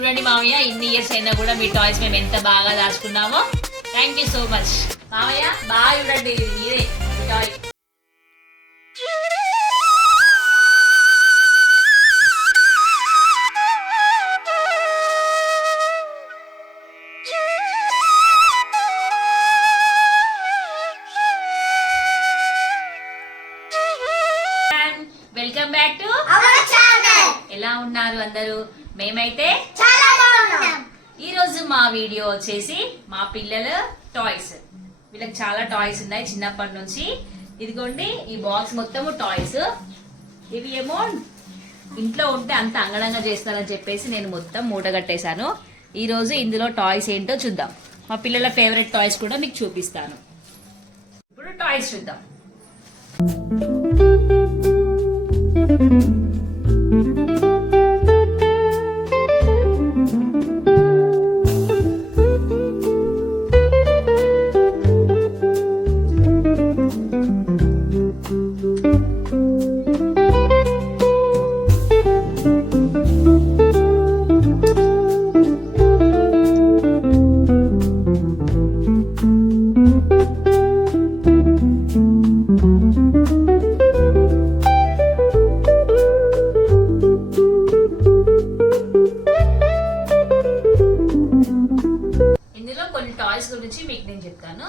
చూడండి మామయ్య, ఇన్ని ఇయర్స్ అయినా కూడా మీ టాయ్స్ మేము ఎంత బాగా దాచుకున్నామో. థ్యాంక్ యూ సో మచ్ మామయ్య. బాగా చూడండి, ఇది మీరే మీ toy. Welcome back to our channel. ఎలా ఉన్నారు అందరూ? మేమైతే చాలా బాగున్నాం. ఈ రోజు మా వీడియో వచ్చేసి మా పిల్లల టాయ్స్. వీళ్ళకి చాలా టాయ్స్ ఉన్నాయి చిన్నప్పటి నుంచి. ఇదిగోండి ఈ బాక్స్ మొత్తము టాయ్స్. ఇవి ఏమో ఇంట్లో ఉంటే అంత అంగడంగా చేస్తారని చెప్పేసి నేను మొత్తం మూట కట్టేశాను. ఈ రోజు ఇందులో టాయ్స్ ఏంటో చూద్దాం. మా పిల్లల ఫేవరెట్ టాయ్స్ కూడా మీకు చూపిస్తాను. ఇప్పుడు టాయ్స్ చూద్దాం. గురించి మీకు నేను చెప్తాను.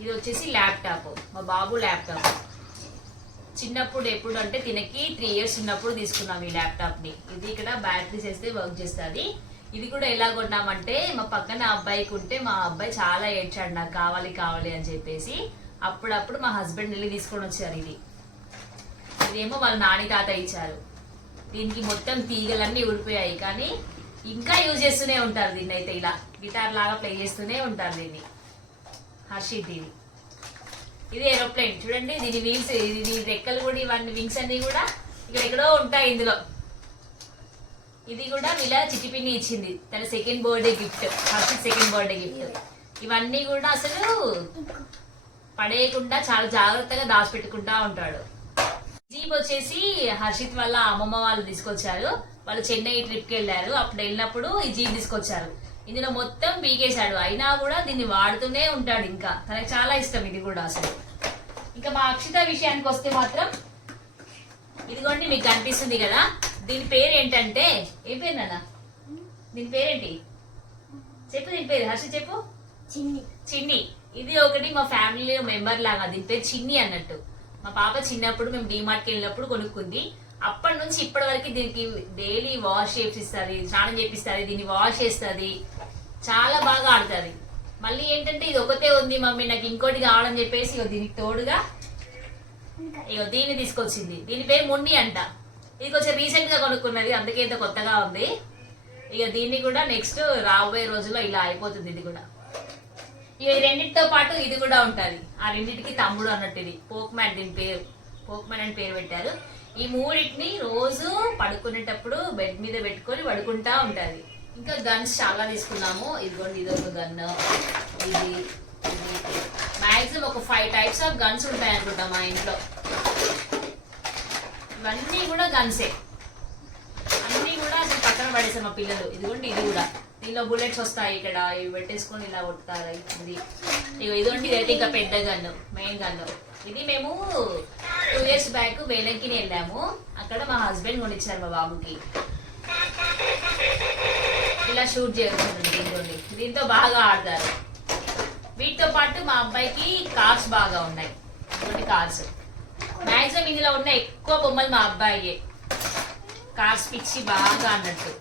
ఇది వచ్చేసి ల్యాప్టాప్, మా బాబు ల్యాప్టాప్. చిన్నప్పుడు ఎప్పుడు అంటే తినకి 3 years ఉన్నప్పుడు తీసుకున్నాం ఈ ల్యాప్టాప్ ని. ఇది ఇక్కడ బ్యాటరీస్ వేస్తే వర్క్ చేస్తుంది. ఇది కూడా ఎలా కొన్నామంటే మా పక్కన అబ్బాయికి ఉంటే మా అబ్బాయి చాలా ఏడ్చాడు నాకు కావాలి కావాలి అని చెప్పేసి. అప్పుడప్పుడు మా హస్బెండ్ వెళ్ళి తీసుకొని వచ్చారు. ఇదేమో వాళ్ళ నాని తాత ఇచ్చారు. దీనికి మొత్తం తీగలన్నీ ఊడిపోయాయి, కానీ ఇంకా యూజ్ చేస్తూనే ఉంటారు దీన్ని. అయితే ఇలా గిటార్ లాగా ప్లే చేస్తూనే ఉంటారు దీన్ని. హర్షిత్ ఇది ఏరోప్లేన్ చూడండి. దీని వీల్స్, దీని రెక్కలు కూడా, ఇవన్నీ వింగ్స్ అన్ని కూడా ఇక్కడ ఎక్కడో ఉంటాయి ఇందులో. ఇది కూడా వీళ్ళ చిట్టిపిన్ని ఇచ్చింది, తన second birthday gift, Harshit second birthday gift. ఇవన్నీ కూడా అసలు పడేయకుండా చాలా జాగ్రత్తగా దాచిపెట్టుకుంటా ఉంటాడు. జీప్ వచ్చేసి హర్షిత్ వాళ్ళ అమ్మమ్మ వాళ్ళు తీసుకొచ్చారు. వాళ్ళు చెన్నై ట్రిప్ కి వెళ్ళారు. అప్పుడు వెళ్ళినప్పుడు ఈ జీప్ తీసుకొచ్చారు. ఇందులో మొత్తం పీకేశాడు, అయినా కూడా దీన్ని వాడుతూనే ఉంటాడు. ఇంకా తనకు చాలా ఇష్టం ఇది కూడా అసలు. ఇంకా మా అక్షిత విషయానికి వస్తే మాత్రం ఇదిగోండి మీకు కనిపిస్తుంది కదా. దీని పేరు ఏంటంటే, ఏం పేరు నాన్న? దీని పేరేంటి చెప్పు, దీని పేరు హర్ష చెప్పు. చిన్ని. ఇది ఒకటి మా ఫ్యామిలీ మెంబర్ లాగా, దీని పేరు చిన్ని అన్నట్టు. మా పాప చిన్నప్పుడు మేము డిమార్ట్కి వెళ్ళినప్పుడు కొనుక్కుంది. అప్పటి నుంచి ఇప్పటి వరకు దీనికి డైలీ వాష్ చేపిస్తుంది, స్నానం చేపిస్తుంది, దీన్ని వాష్ చేస్తుంది, చాలా బాగా ఆడుతుంది. మళ్ళీ ఏంటంటే ఇది ఒకటే ఉంది మమ్మీ నాకు ఇంకోటి కావాలని చెప్పేసి దీనికి తోడుగా దీన్ని తీసుకొచ్చింది. దీని పేరు మున్ని అంట. ఇది కొంచెం రీసెంట్ గా కొనుక్కున్నది, అందుకే ఇంత కొత్తగా ఉంది. దీన్ని కూడా నెక్స్ట్ రాబోయే రోజుల్లో ఇలా అయిపోతుంది. ఇది కూడా ఈ రెండింటితో పాటు ఇది కూడా ఉంటది. ఆ రెండింటికి తమ్ముడు అన్నట్టు. ఇది పోక్ మ్యాన్, దీని పేరు పోక్ మ్యాన్ అని పేరు పెట్టారు. ఈ మూడింటిని రోజు పడుకునేటప్పుడు బెడ్ మీద పెట్టుకొని పడుకుంటా ఉంటది. ఇంకా గన్స్ చాలా తీసుకున్నాము. ఇదిగోండి ఇదొక గన్, ఇది మాక్సిమం ఒక 5 types ఆఫ్ గన్స్ ఉంటాయి అనుకుంటా మా ఇంట్లో. ఇవన్నీ కూడా గన్సే, అన్ని కూడా అసలు పక్కన పడేసారు మా పిల్లలు. ఇదిగోండి ఇది కూడా, దీనిలో బుల్లెట్స్ వస్తాయి. ఇక్కడ ఇవి పెట్టేసుకొని ఇలా కొడతారు. ఇదిగోండి ఇదైతే ఇంకా పెద్ద గన్ను, మెయిన్ గన్ను. ఇది మేము 2 years బ్యాక్ వేలంకి వెళ్ళాము. అక్కడ మా హస్బెండ్ కొనిచ్చారు మా బాబుకి. ఇలా షూట్ చేస్తుంది. దీంతో బాగా ఆడతారు. వీటితో పాటు మా అబ్బాయికి కార్స్ బాగా ఉన్నాయి. కార్స్ మాక్సిమం ఇందులో ఉన్న ఎక్కువ బొమ్మలు మా అబ్బాయి. కార్స్ పిచ్చి బాగా అన్నట్టు.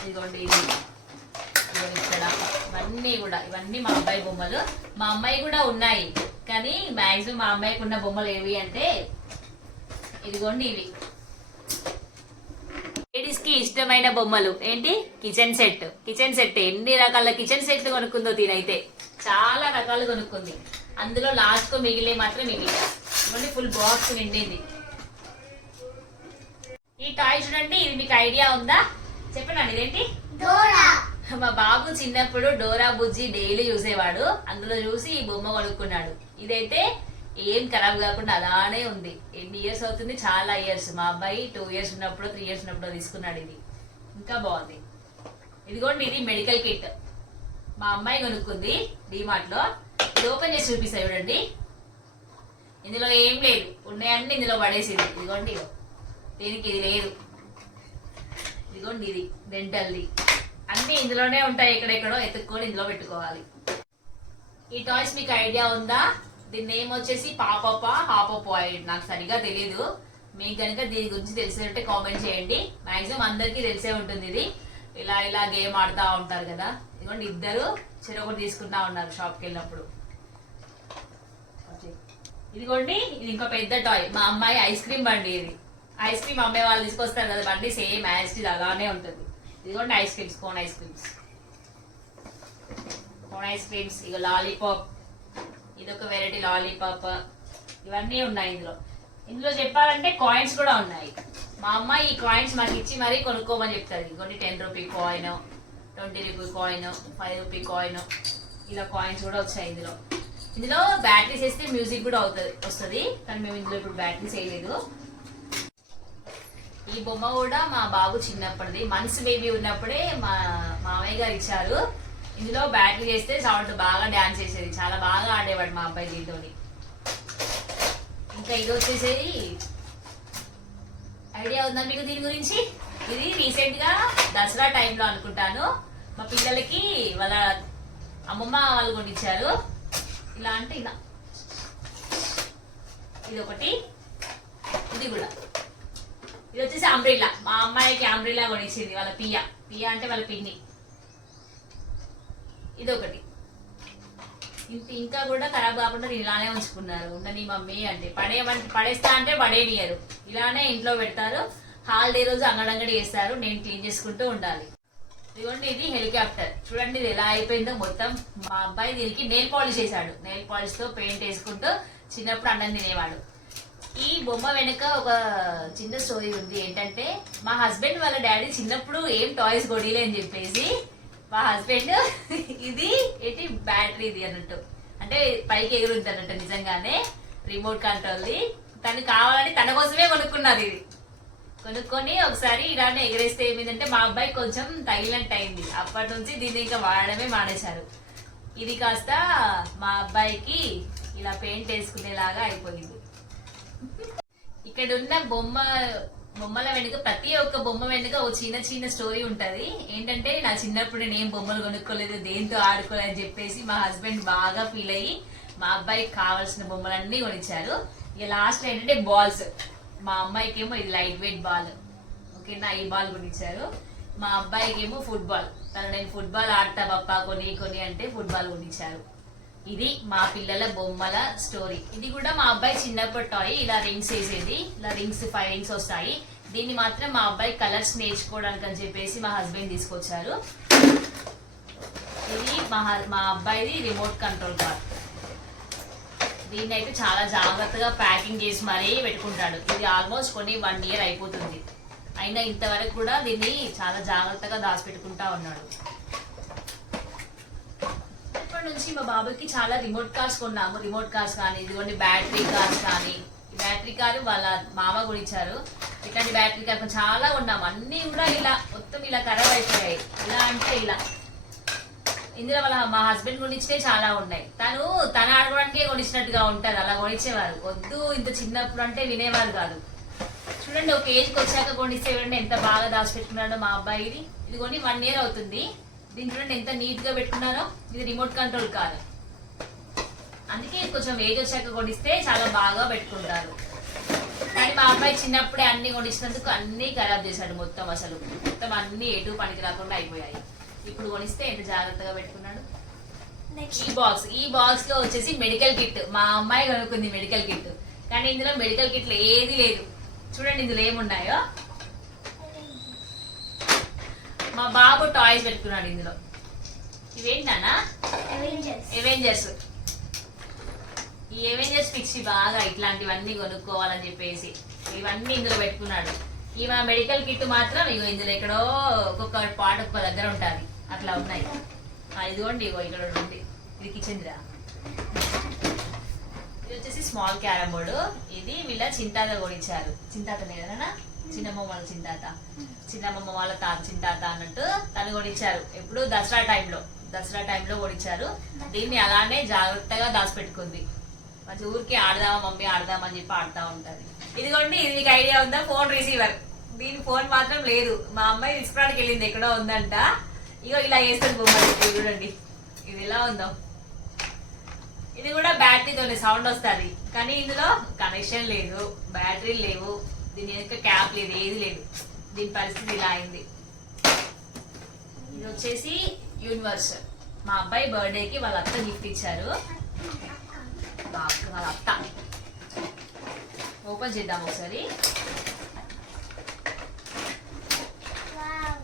ఇదిగోండి ఇది ఇక్కడ ఇవన్నీ కూడా, ఇవన్నీ మా అబ్బాయి బొమ్మలు. మా అమ్మాయి కూడా ఉన్నాయి, కానీ మాక్సిమం మా అమ్మాయికి ఉన్న బొమ్మలు ఏవి అంటే ఇదిగోండి ఇవి. లేడీస్ కి ఇష్టమైన బొమ్మలు ఏంటి? Kitchen set. కిచెన్ సెట్ ఎన్ని రకాల కిచెన్ సెట్లు కొనుక్కుందో తినైతే, చాలా రకాలు కొనుక్కుంది. అందులో లాస్ట్ కు మిగిలే మాత్రం ఇవి. ఇవన్నీ ఫుల్ బాక్స్ నిండింది. ఈ టాయ్ చూడండి, ఇది మీకు ఐడియా ఉందా? చెప్పండి, ఇదేంటి? డోరా. మా బాబు చిన్నప్పుడు డోరా బుజ్జి డైలీ చూసేవాడు. అందులో చూసి ఈ బొమ్మ కొనుక్కున్నాడు. ఇదైతే ఏం ఖరాబ్ కాకుండా అలానే ఉంది. ఎన్ని ఇయర్స్ అవుతుంది, చాలా ఇయర్స్. మా అబ్బాయి 2 years ఉన్నప్పుడు 3 years ఉన్నప్పుడు తీసుకున్నాడు. ఇది ఇంకా బాగుంది. ఇదిగోండి, ఇది మెడికల్ కిట్ మా అమ్మాయి కొనుక్కుంది డిమార్ట్ లో. ఇది ఓపెన్ చేసి చూపిస్తా చూడండి. ఇందులో ఏం లేదు, ఉన్నాయన్నీ ఇందులో పడేసింది. ఇదిగోండి, దీనికి ఇది లేదు. ఇదిగోండి, ఇది డెంటల్ది. అన్ని ఇందులోనే ఉంటాయి, ఎక్కడెక్కడో ఎత్తుక్కొని ఇందులో పెట్టుకోవాలి. ఈ టాయ్స్ మీకు ఐడియా ఉందా? దీని నేమ్ వచ్చేసి పాపప్ప హాపప్ప. నాకు సరిగా తెలీదు. మీకు కనుక దీని గురించి తెలిసినట్టే కామెంట్ చేయండి. మాక్సిమం అందరికీ తెలిసే ఉంటుంది. ఇది ఇలా ఇలా గేమ్ ఆడుతూ ఉంటారు కదా. ఇదిగోండి, ఇద్దరు చెరొకటి తీసుకుంటా ఉన్నారు షాప్కి వెళ్ళినప్పుడు. ఇదిగోండి, ఇది ఇంకా పెద్ద టాయ్. మా అమ్మాయి ఐస్ క్రీమ్ బండి. ఇది ఐస్ క్రీమ్ అమ్మే వాళ్ళు తీసుకొస్తారు కదా బండి, సేమ్ యాజ్ ఇట్ అలానే ఉంటుంది. ఇదిగోండి ice creams, cone ice creams. Cone ice creams, ఇక లాలీపాప్, ఇదొక వెరైటీ లాలీపాప్. ఇవన్నీ ఉన్నాయి ఇందులో. ఇందులో చెప్పాలంటే కాయిన్స్ కూడా ఉన్నాయి. మా అమ్మాయి ఈ కాయిన్స్ మాకు ఇచ్చి మరీ కొనుక్కోమని చెప్తుంది. ఇదిగోండి 10 rupee coin, 20 rupee coin, 5 rupee coin, ఇలా కాయిన్స్ కూడా వచ్చాయి ఇందులో. ఇందులో బ్యాటరీస్ వేస్తే మ్యూజిక్ కూడా వస్తుంది, కానీ మేము ఇందులో ఇప్పుడు బ్యాటరీస్ వేయలేదు. ఈ బొమ్మ కూడా మా బాబు చిన్నప్పటిది, మంత్స్ బేబీ ఉన్నప్పుడే మా మామయ్య గారు ఇచ్చారు. ఇందులో బ్యాటరీ చేస్తే సౌండ్ బాగా డాన్స్ చేసేది, చాలా బాగా ఆడేవాడు మా అబ్బాయి దీంతో. ఇంకా ఇది వచ్చేసేది ఐడియా ఉందా మీకు దీని గురించి? ఇది రీసెంట్ గా దసరా టైంలో అనుకుంటాను మా పిల్లలకి వాళ్ళ అమ్మమ్మ వాళ్ళు కొనిచ్చారు. ఇలా అంటే ఇలా, ఇది ఒకటి, ఇది కూడా. ఇది వచ్చేసి అంబ్రిల్లా. మా అమ్మాయికి అంబ్రిల్లా కొనిచ్చింది వాళ్ళ పియ్య. పియ్య అంటే వాళ్ళ పిన్ని. ఇది ఒకటి. ఇంకా కూడా ఖరాబ్ కాకుండా ఇలానే ఉంచుకున్నారు. ఉండని మమ్మీ అంటే పడేస్తా అంటే పడేనియరు, ఇలానే ఇంట్లో పెడతారు. హాలిడే రోజు అంగడంగడి వేస్తారు, నేను క్లీన్ చేసుకుంటూ ఉండాలి. ఇదిగోండి, ఇది హెలికాప్టర్. చూడండి ఇది ఎలా అయిపోయిందో మొత్తం. మా అబ్బాయి దీనికి నెయిల్ పాలిష్ వేసాడు. నెయిల్ పాలిష్ తో పెయింట్ వేసుకుంటూ చిన్నప్పుడు అన్నం తినేవాడు. ఈ బొమ్మ వెనుక ఒక చిన్న స్టోరీ ఉంది. ఏంటంటే మా హస్బెండ్ వాళ్ళ డాడీ చిన్నప్పుడు ఏం టాయ్స్ కొనిలే అని చెప్పేసి మా హస్బెండ్ ఇది ఏంటి బ్యాటరీది అన్నట్టు, అంటే పైకి ఎగురుద్ది అన్నట్టు, నిజంగానే రిమోట్ కంట్రోల్ది. తను కావాలని తన కోసమే కొనుక్కున్నారు. ఇది కొనుక్కొని ఒకసారి ఇలానే ఎగరేస్తే ఏమిందంటే మా అబ్బాయి కొంచెం తగిలినట్టు అయింది. అప్పటి నుంచి దీన్ని ఇంకా వాడడమే మానేశారు. ఇది కాస్త మా అబ్బాయికి ఇలా పెయింట్ వేసుకునేలాగా అయిపోయింది. ఇక్కడ ఉన్న బొమ్మల వెనుక, ప్రతి ఒక్క బొమ్మ వెనుక ఓ చిన్న చిన్న స్టోరీ ఉంటది. ఏంటంటే నా చిన్నప్పుడు నేను ఏం బొమ్మలు కొనుక్కోలేదు, దేంతో ఆడుకోలేదని చెప్పేసి మా హస్బెండ్ బాగా ఫీల్ అయ్యి మా అబ్బాయికి కావాల్సిన బొమ్మలన్నీ కొనిచ్చారు. ఇక లాస్ట్ ఏంటంటే బాల్స్. మా అమ్మాయికి ఏమో ఇది లైట్ వెయిట్ బాల్, ఓకేనా, ఈ బాల్ కొనిచ్చారు. మా అబ్బాయికి ఏమో ఫుట్బాల్. నేను ఫుట్బాల్ ఆడతా పప్పా కొని అంటే ఫుట్బాల్ కొనిచ్చారు. ఇది మా పిల్లల బొమ్మల స్టోరీ. ఇది కూడా మా అబ్బాయి చిన్నప్పటి టాయ్. ఇలా రింగ్స్ వేసేది, ఇలా రింగ్స్ 5 రింగ్స్ వస్తాయి. దీన్ని మాత్రం మా అబ్బాయి కలర్స్ నేర్చుకోవడానికి అని చెప్పేసి మా హస్బెండ్ తీసుకొచ్చారు. ఇది మా అబ్బాయిది రిమోట్ కంట్రోల్ కార్. దీన్ని అయితే చాలా జాగ్రత్తగా ప్యాకింగ్ చేసి మరీ పెట్టుకుంటాడు. ఇది ఆల్మోస్ట్ కొన్ని 1 year అయిపోతుంది, అయినా ఇంతవరకు కూడా దీన్ని చాలా జాగ్రత్తగా దాచిపెట్టుకుంటా ఉన్నాడు. నుంచి మా బాబుకి చాలా రిమోట్ కార్స్ కొన్నాము. రిమోట్ కార్స్ కానీ, ఇదిగోండి బ్యాటరీ కార్స్ కానీ. ఈ బ్యాటరీ కారు వాళ్ళ మామ కొనిచ్చారు. ఇట్లాంటి బ్యాటరీ కార్ చాలా కొన్నాము. అన్ని కూడా ఇలా మొత్తం ఇలా ఖరాబ్ అయిపోయాయి. ఇలా అంటే ఇలా. ఇందులో మా హస్బెండ్ కొనిచ్చినే చాలా ఉన్నాయి. తన ఆడుకోవడానికే కొనిచ్చినట్టుగా ఉంటారు, అలా కొనిచ్చేవారు. వద్దు ఇంత చిన్నప్పుడు అంటే వినేవారు కాదు. చూడండి, ఒక ఏజ్కి వచ్చాక కొనిస్తే చూడండి ఎంత బాగా దాచిపెట్టుకున్నాడో మా అబ్బాయి. ఇది కొని 1 year అవుతుంది. దీని చూడండి ఎంత నీట్ గా పెట్టుకున్నారో. ఇది రిమోట్ కంట్రోల్ కార్, అందుకే కొంచెం ఏజ్ వచ్చాక కొనిస్తే చాలా బాగా పెట్టుకుంటారు. కానీ మా అబ్బాయి చిన్నప్పుడే అన్ని కొనిచ్చినందుకు అన్ని ఖరాబ్ చేశాడు మొత్తం. అసలు మొత్తం అన్ని ఎటు పనికి రాకుండా అయిపోయాయి. ఇప్పుడు కొనిస్తే ఎంత జాగ్రత్తగా పెట్టుకున్నాడు. ఈ బాక్స్ లో వచ్చేసి మెడికల్ కిట్. మా అమ్మాయి కొనుక్కుంది మెడికల్ కిట్, కానీ ఇందులో మెడికల్ కిట్లు ఏది లేదు. చూడండి ఇందులో ఏమున్నాయో. మా బాబు టాయ్స్ పెట్టుకున్నాడు ఇందులో. ఇవేంటన్నా? ఎవెంజర్స్. ఈ ఎవెంజర్స్ పిచ్చి బాగా, ఇట్లాంటివన్నీ కొనుక్కోవాలని చెప్పేసి ఇవన్నీ ఇందులో పెట్టుకున్నాడు. ఈ మా మెడికల్ కిట్ మాత్రం ఇగో ఇందులో ఎక్కడో ఒక్కొక్క పాట ఒక్కొక్క దగ్గర ఉంటుంది, అట్లా ఉన్నాయి. ఇదిగోండి ఇగో ఇక్కడ ఉంది. ఇది కిచెన్ రా. ఇది వచ్చేసి స్మాల్ క్యారమ్ బోర్డు. ఇది వీళ్ళ చింతాత కొనిచ్చారు. చింతాతనే కదా, చిన్నమ్మ వాళ్ళ చింతాత, చిన్నమ్మ వాళ్ళ చింతాత అన్నట్టు తను కొనిచ్చారు. ఎప్పుడు దసరా టైంలో కొనిచ్చారు. దీన్ని అలానే జాగ్రత్తగా దాచిపెట్టుకుంది. మంచి ఊరికి ఆడదామా మమ్మీ ఆడదామని చెప్పి ఆడుతూ ఉంటది. ఇదిగోండి, ఇది మీకు ఐడియా ఉందా? Phone receiver. దీని ఫోన్ మాత్రం లేదు. మా అమ్మాయి తీసుకోవడానికి వెళ్ళింది, ఎక్కడో ఉందంట. ఇగో ఇలా వేస్తుంది బొమ్మలు. చూడండి ఇది ఎలా ఉందో. ఇది కూడా బ్యాటరీతోనే సౌండ్ వస్తుంది, కానీ ఇందులో కనెక్షన్ లేదు, బ్యాటరీ లేవు, దీని వెనక క్యాప్ లేదు, ఏది లేదు. దీని పరిస్థితి ఇలా అయింది. ఇది వచ్చేసి యూనివర్స్. మా అబ్బాయి బర్త్డేకి వాళ్ళ అత్త గిఫ్ట్ ఇచ్చారు. వాళ్ళ అత్త ఓపెన్ చేద్దాం ఒకసారి.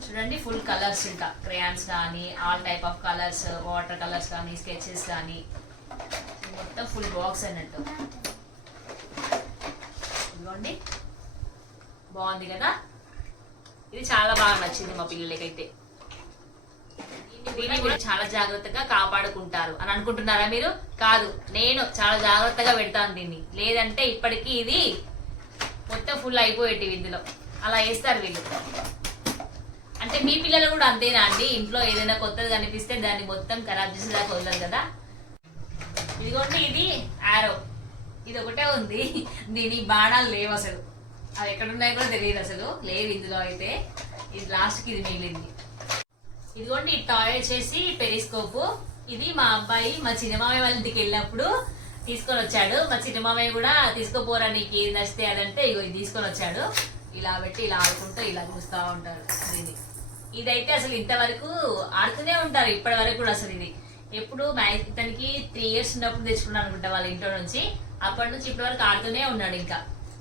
చూడండి, ఫుల్ కలర్స్, ఇంకా క్రేయాన్స్ కానీ all type of colours, water colours కానీ స్కెచెస్ కానీ మొత్తం ఫుల్ బాక్స్ అన్నట్టు. ఇదిగోండి, బాగుంది కదా. ఇది చాలా బాగా నచ్చింది మా పిల్లలకైతే. దీన్ని కూడా చాలా జాగ్రత్తగా కాపాడుకుంటారు అని అనుకుంటున్నారా మీరు? కాదు, నేను చాలా జాగ్రత్తగా పెడతాను దీన్ని. లేదంటే ఇప్పటికీ ఇది మొత్తం ఫుల్ అయిపోయేటివి ఇందులో. అలా వేస్తారు వీళ్ళు. అంటే మీ పిల్లలు కూడా అంతేనా అండి? ఇంట్లో ఏదైనా కొత్తది కనిపిస్తే దాన్ని మొత్తం ఖరాబ్ చేసేదాకా వదలరు కదా. ఇదిగోండి, ఇది ఆరో. ఇది ఒకటే ఉంది, దీని బాణాలు లేవు అసలు. అవి ఎక్కడ ఉన్నాయో కూడా తెలియదు అసలు, లేవు ఇందులో అయితే. ఇది లాస్ట్కి ఇది మిగిలింది. ఇదిగోండి, ఈ టాయ్ వచ్చేసి పెరిస్కోప్. ఇది మా అబ్బాయి మా చిన్నమామయ్య వాళ్ళ ఇంటికి వెళ్ళినప్పుడు తీసుకొని వచ్చాడు. మా చిన్నమామయ్య కూడా తీసుకోపోరా నీకు ఏది నచ్చితే అదంటే ఇగో ఇది తీసుకొని వచ్చాడు. ఇలా పెట్టి ఇలా ఆడుకుంటూ ఇలా చూస్తూ ఉంటారు. ఇదైతే అసలు ఇంతవరకు ఆడుతూనే ఉంటారు ఇప్పటి వరకు కూడా. అసలు ఇది ఎప్పుడు ఇతనికి 3 years ఉన్నప్పుడు తెచ్చుకున్నాను అనుకుంటా వాళ్ళ ఇంట్లో నుంచి. అప్పటి నుంచి ఇప్పటి వరకు ఆడుతూనే ఉన్నాడు. ఇంకా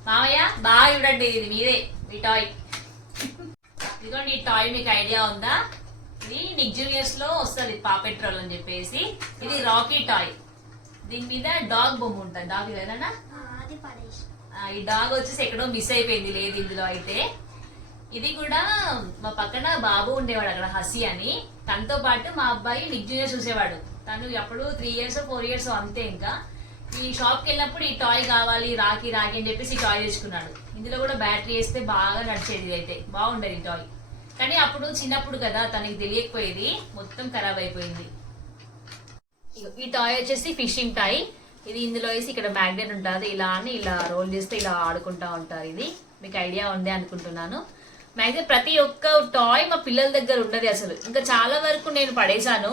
మామయ్య బాగా చూడండి, ఇది మీదే మీ టాయ్. ఇదిగోండి, ఈ టాయ్ మీకు ఐడియా ఉందా? ఇది నిక్ జూనియర్స్ లో వస్తుంది, పాపెట్రోల్ అని చెప్పేసి. ఇది రాకీ టాయ్. దీని మీద డాగ్ బొమ్మ ఉంటుంది. డాగ్ ఏదన్నా ఈ డాగ్ వచ్చేసి ఎక్కడో మిస్ అయిపోయింది, లేదు ఇందులో అయితే. ఇది కూడా మా పక్కన బాబు ఉండేవాడు అక్కడ, హసి అని. తనతో పాటు మా అబ్బాయి నిక్ జూనియర్ చూసేవాడు. తను అప్పుడు 3 years 4 years అంతే. ఇంకా ఈ షాప్కి వెళ్ళినప్పుడు ఈ టాయ్ కావాలి, రాకీ అని చెప్పేసి ఈ టాయ్ తెచ్చుకున్నాడు. ఇందులో కూడా బ్యాటరీ వేస్తే బాగా నడిచేది, అయితే బాగుండేది ఈ టాయ్. కానీ అప్పుడు చిన్నప్పుడు కదా, తనకి తెలియకపోయేది, మొత్తం ఖరాబ్ అయిపోయింది. ఈ టాయ్ వచ్చేసి ఫిషింగ్ టాయ్. ఇది ఇందులో వేసి ఇక్కడ మ్యాగ్నెట్ ఉంటుంది, ఇలా అని ఇలా రోల్ చేస్తే ఇలా ఆడుకుంటా ఉంటారు. ఇది మీకు ఐడియా ఉంది అనుకుంటున్నాను. మ్యాక్సిమం ప్రతి ఒక్క టాయ్ మా పిల్లల దగ్గర ఉన్నది అసలు. ఇంకా చాలా వరకు నేను పడేశాను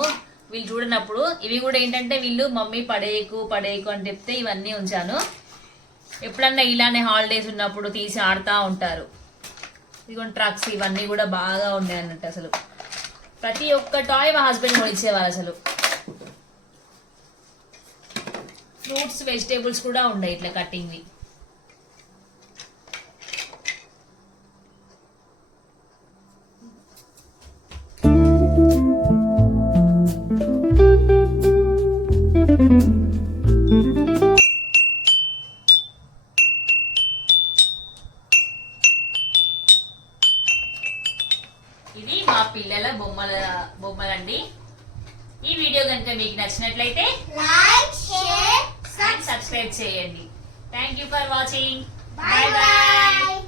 వీళ్ళు చూడనప్పుడు. ఇవి కూడా ఏంటంటే వీళ్ళు మమ్మీ పడేయకు అని చెప్తే ఇవన్నీ ఉంచాను. ఎప్పుడన్నా ఇలానే హాలిడేస్ ఉన్నప్పుడు తీసి ఆడుతూ ఉంటారు. ఇదిగోండి, ట్రక్స్ ఇవన్నీ కూడా బాగా ఉన్నాయి అన్నట్టు. అసలు ప్రతి ఒక్క టాయ్ మా హస్బెండ్ కొనిచ్చేవారు అసలు. ఫ్రూట్స్ వెజిటేబుల్స్ కూడా ఉన్నాయి ఇట్లా కటింగ్వి. ఇది మా పిల్లల బొమ్మలండి. ఈ వీడియో కనుక మీకు నచ్చినట్లయితే లైక్, షేర్, సబ్స్క్రైబ్ చేయండి. Thank you for watching. By by.